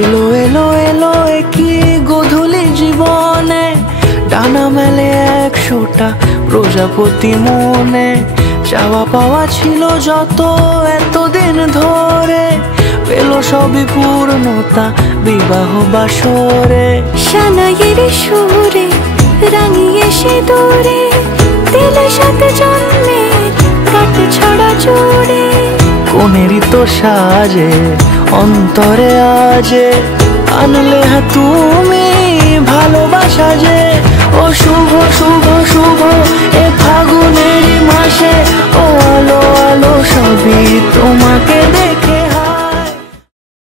এলো এলো এলো একই গোধূলি জীবনে, ডানা মেলে 100টা প্রজাপতি মনে। চাওয়া পাওয়া ছিল যত এতদিন ধরে, পেল সবই পূর্ণতা বিবাহ বাসরে। সানাইয়ের সুরে রাঙিয়ে সিঁদুরে, দিলে সাথে জন্মের কাট ছড়া জুড়ে। কোনেরই তো সাজে অন্তরে আজে, আনলে তুমি ভালোবাসা যে। ও শুভ শুভ শুভ এ ফাগুনেরই মাসে,